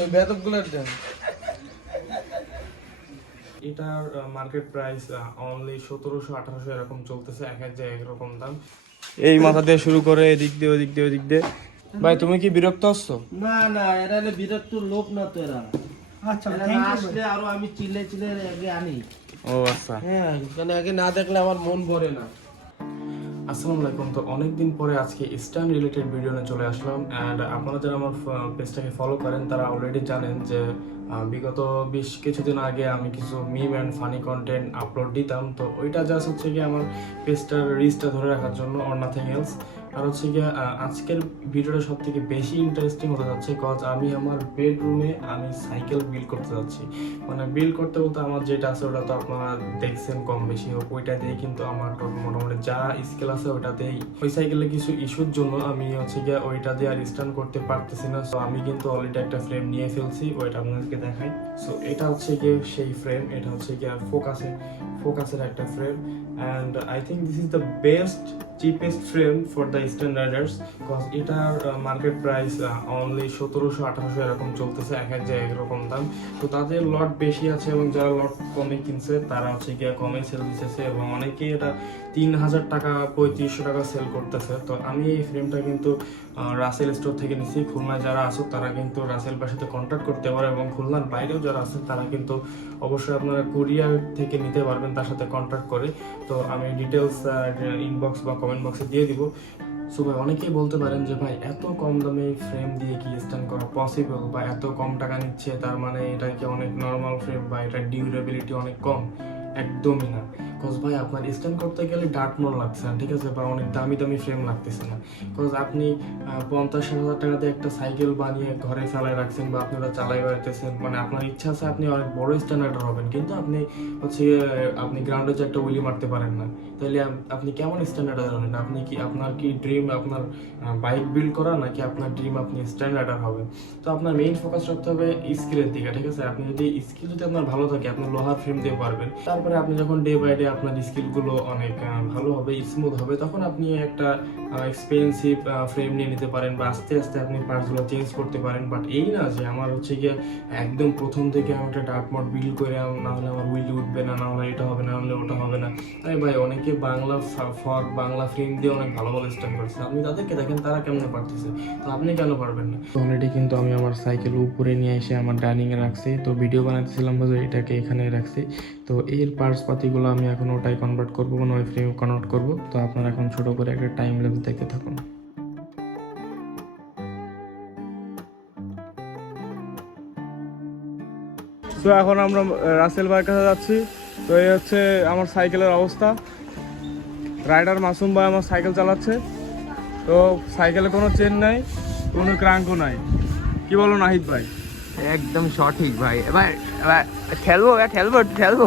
ওই বেদবগুলোর দেন। এটার market price only 1700-1800 এরকম চলতেছে, এক এক জায়গায় একরকম দাম। এই মাথা দিয়ে শুরু করে এদিক দিয়ে ওদিক দিয়ে ওদিক দিয়ে। ভাই তুমি কি বিরক্ত হচ্ছ? না না, এরা হলে বিরক্ত লোক না তো এরা। আচ্ছা, আসলে আরো আমি চিল্লে চিল্লে আগে আনি। ও আচ্ছা, হ্যাঁ, কারণ আগে না দেখলে আমার মন ভরে না। আসসালামু আলাইকুম। তো অনেকদিন পরে আজকে ইস্টার্ন রিলেটেড ভিডিও নিয়ে চলে আসলাম। অ্যান্ড আপনারা যারা আমার পেজটাকে ফলো করেন তারা অলরেডি জানেন যে বিগত বেশ কিছুদিন আগে আমি কিছু মিম অ্যান্ড ফানি কন্টেন্ট আপলোড দিতাম। তো ওইটা জাস্ট হচ্ছে গিয়ে আমার পেজটার রিচটা ধরে রাখার জন্য, অর নাথিং এলস। আর হচ্ছে গিয়ে আজকের ভিডিওটা সব থেকে বেশি ইন্টারেস্টিং হতে যাচ্ছে, কজ আমি আমার বেডরুমে আমি সাইকেল বিল্ড করতে যাচ্ছি। মানে বিল্ড করতে বলতে আমার যেটা আছে ওটা তো আপনারা দেখছেন কম বেশি হোক, ওইটা দিয়ে কিন্তু আমার মোটামুটি যা স্কেল আছে ওইটাতেই। ওই সাইকেলে কিছু ইস্যুর জন্য আমি হচ্ছে গিয়ে ওইটা দিয়ে আর স্ট্যান্ড করতে পারতেছি না। সো আমি কিন্তু অলরেডি একটা ফ্রেম নিয়ে ফেলছি, ওইটা আপনাদেরকে দেখাই। সো এটা হচ্ছে গিয়ে সেই ফ্রেম, এটা হচ্ছে গিয়ে ফোকাসের একটা frame. And I think this is the best cheapest frame for the standards, cause এটার মার্কেট প্রাইস অনলি 1700-1800 এরকম চলতেছে, এক এক জায়গায় একরকম দাম। তো তাদের লট বেশি আছে এবং যারা লট কমে কিনছে তারা হচ্ছে গিয়ে কমে সেল দিতেছে, এবং অনেকেই এটা 3000 টাকা 3500 টাকা সেল করতেছে। তো আমি এই ফ্রেমটা কিন্তু রাসেল স্টোর থেকে নিচ্ছি। খুলনায় যারা আছে তারা কিন্তু রাসেল ভাইয়ের সাথে কন্ট্যাক্ট করতে পারে, এবং খুলনার বাইরেও যারা আছে তারা কিন্তু অবশ্যই আপনারা কুরিয়ার থেকে নিতে পারবেন তার সাথে কন্ট্যাক্ট করে। তো আমি ডিটেলস ইনবক্স বা কমেন্ট বক্সে দিয়ে দিব। সো ভাই অনেকেই বলতে পারেন যে ভাই এত কম দামে ফ্রেম দিয়ে কি স্ট্যান্ড করা পসিবল, বা এত কম টাকা নিচ্ছে তার মানে এটা কি অনেক নর্মাল ফ্রেম, বা এটা ডিউরেবিলিটি অনেক কম? একদমই না। কজ ভাই আপনার স্ট্যান্ড করতে গেলে ডার্টমোর লাগছে না, ঠিক আছে, বা অনেক দামি দামি ফ্রেম লাগতেছে না। কজ আপনি 50,000 টাকা দিয়ে একটা সাইকেল বানিয়ে ঘরে ফেলায় রাখছেন, বা আপনি ওটা চালাই বেড়াতেছেন, মানে আপনার ইচ্ছা আছে আপনি অনেক বড় স্ট্যান্ডার্ড হবেন, কিন্তু আপনি হচ্ছে আপনি গ্রাউন্ডে যে একটা উইলি মারতে পারেন না, তাহলে আপনি কেমন স্ট্যান্ডার্ডার হবেন? আপনি কি, আপনার কি ড্রিম আপনার বাইক বিল্ড করা, নাকি আপনার ড্রিম আপনি স্ট্যান্ডার্ডার হবেন? তো আপনার মেইন ফোকাস রাখতে হবে স্কিলের দিকে, ঠিক আছে। আপনি যদি স্কিল যদি আপনার ভালো থাকে, আপনি লোহার ফ্রেম দিয়ে পারবেন। তারপরে আপনি যখন ডে বাই ডে আপনার স্কিলগুলো অনেক ভালো হবে, স্মুথ হবে, তখন আপনি একটা এক্সপেন্সিভ ফ্রেম নিয়ে নিতে পারেন, বা আস্তে আস্তে আপনি পার্টসগুলো চেঞ্জ করতে পারেন। বাট এই না যে আমার হচ্ছে গিয়ে একদম প্রথম থেকে আমি একটা ডার্ক মোড বিল্ড করে, না হলে আমার উইল উঠবে না, না হলে এটা হবে না, হলে ওটা হবে না। তাই ভাই অনেকে বাংলা ফ্রেম দিয়ে অনেক ভালো ভালো স্ট্যান্ড করছে, আপনি তাদেরকে দেখেন তারা কেমন পারতেছে, তো আপনি কেন পারবেন না? অলরেডি কিন্তু আমি আমার সাইকেল উপরে নিয়ে এসে আমার ডাইনিংয়ে রাখছি। তো ভিডিও বানাতেছিলাম বলে এটাকে এখানে রাখছি। তো এর পার্টস পাতিগুলো আমি এখন ওটাই কনভার্ট করবো, মানে ওই ফ্রেম কনভার্ট করবো। তো আপনারা এখন ছোট করে একটা টাইম ল্যাপস দেখতে থাকুন। তো এখন আমরা রাসেল ভাইয়ের কাছে যাচ্ছি। তো এই হচ্ছে আমার সাইকেলের অবস্থা। রাইডার মাসুম ভাই আমার সাইকেল চালাচ্ছে। তো সাইকেলে কোনো চেন নাই, কোনো ক্রাঙ্কও নাই। কি বলো নাহিদ ভাই? একদম সঠিক ভাই। এবার এবার খেলবো খেলবো খেলবো।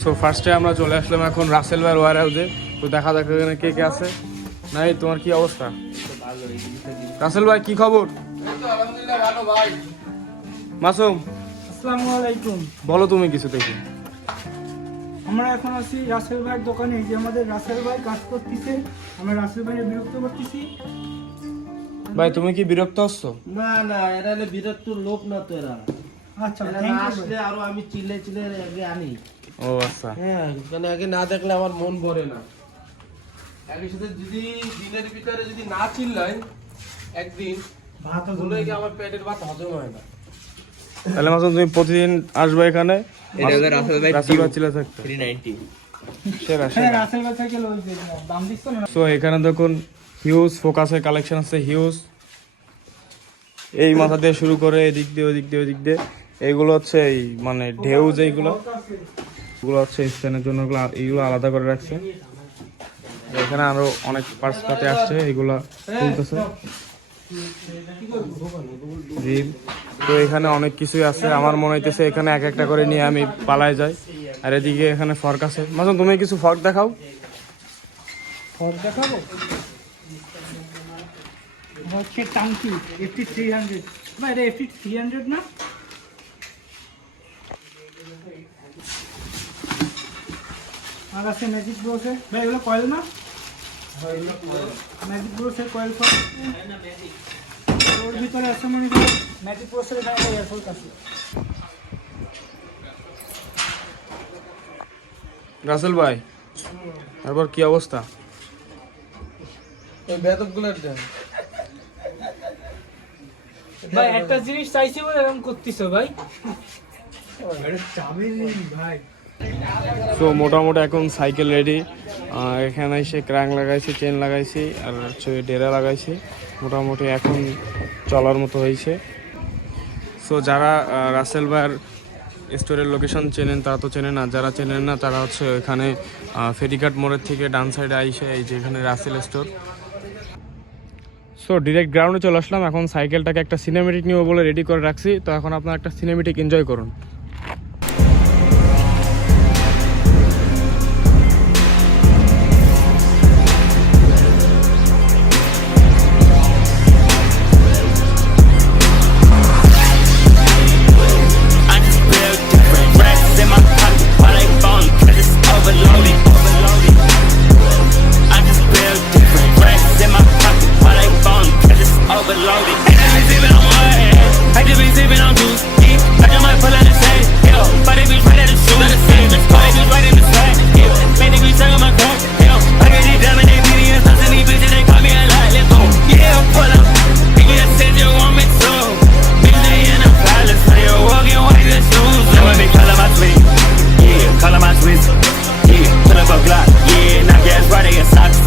সো ফার্স্টে আমরা চলে আসলাম এখন রাসেল ভাইয়ের ওয়ার হাউসে। তো দেখা যাক এখানে কে কে আছে। নাই, তোমার কি অবস্থা? রাসেল ভাই কি খবর? মাসুম আসসালামু আলাইকুম। বলো তুমি কিছু দেখি। আমরা এখন আছি রাসেল ভাইয়ের দোকানে। এই যে আমাদের রাসেল ভাই কাজ করতেছে, আমরা রাসেল ভাইয়ের বিরক্ত করতেছি। ভাই তুমি কি বিরক্ত হচ্ছ? না না, এরা হলে বিরক্ত লোক না তো এরা। আচ্ছা, এরা থ্যাংক ইউ। আসলে আরো আমি চিল্লে চিল্লে আগে আনি। ও আচ্ছা, হ্যাঁ, কারণ আগে না দেখলে আমার মন ভরে না। একই সাথে যদি দিনের ভিতরে যদি না চিল্লাই একদিন, ভাত মনে হয় কি আমার পেটের ভাত হজম হয় না। তাহলে মাসুম তুমি প্রতিদিন আসবে এখানে? এটা হচ্ছে রাসেল ভাই রাসেল ভাই চিল্লা থাকতো 390। সেরা হ্যাঁ, সেরা। রাসেল ভাই সাইকেল ওই যে দাম দিচ্ছ না। সো এখানে দেখুন হিউজ ফোকাসের কালেকশন আছে, হিউজ। এই মাথা দিয়ে শুরু করে এদিক দিয়ে ওদিক দিয়ে ওদিক দিয়ে, এইগুলো হচ্ছে এই মানে ঢেউ যেগুলো, এগুলো হচ্ছে স্ট্যান্ডের জন্য, এইগুলো আলাদা করে রাখছে। এখানে আরো অনেক পার্টস পাতে আসছে, এগুলা খুলতেছে। তো এখানে অনেক কিছুই আছে, আমার মনে হইতেছে এখানে এক একটা করে নিয়ে আমি পালায় যাই। আর এদিকে এখানে ফর্ক আছে। মাসুম তুমি কিছু ফর্ক দেখাও। ফর্ক দেখাবো। হচ্ছে টাঙ্কি FT 300। ভাই এটা FT 300 না? আর আছে ম্যাজিক ব্রোসে। ভাই এগুলো কয়েল না? ম্যাজিক ব্রোসের কয়েল ফোন, ওর ভিতরে আছে মনে ম্যাজিক ব্রোসের এখানে একটা এয়ারফোর্স আছে। রাসেল ভাই, তারপর কি অবস্থা? ওই বেদকগুলোর দেন। ভাই একটা জিনিস চাইছি বলে এরকম করতেছো ভাই। চাবি নেই ভাই। তো মোটামুটি এখন সাইকেল রেডি। এখানে এসে ক্র্যাঙ্ক লাগাইছি, চেন লাগাইছি, আর হচ্ছে ডেরা লাগাইছি। মোটামুটি এখন চলার মতো হয়েছে। সো যারা রাসেল ভাইয়ের স্টোরের লোকেশন চেনেন তারা তো চেনেন, না যারা চেনেন না তারা হচ্ছে এখানে ফেরিঘাট মোড়ের থেকে ডান সাইডে আইসে এই যে এখানে রাসেল স্টোর। সো ডিরেক্ট গ্রাউন্ডে চলে আসলাম। এখন সাইকেলটাকে একটা সিনেমেটিক নিব বলে রেডি করে রাখছি। তো এখন আপনার একটা সিনেমেটিক এনজয় করুন। I just feel different. Racks in my pocket while they ballin', 'cause it's overloaded. I just feel different. Racks in my pocket while they ballin', 'cause it's overloaded. I just be sippin' on wine. I just be sippin' on juice. I just might pull out the same. Yo, but they be right at the shoe. But they be right in the side. Yeah, man, they be suckin' my crack. Yo, I get these diamond, they be the and these bitches, they call me a lot. Let's go. Yeah, pull up. Nigga just said you want me to. Bitch, they in the palace. Now you're walking white as shoes. Now I be callin' my twin. Yeah, callin' my twist. Yeah, pull up a Glock. Yeah, knock your ass right in your socks.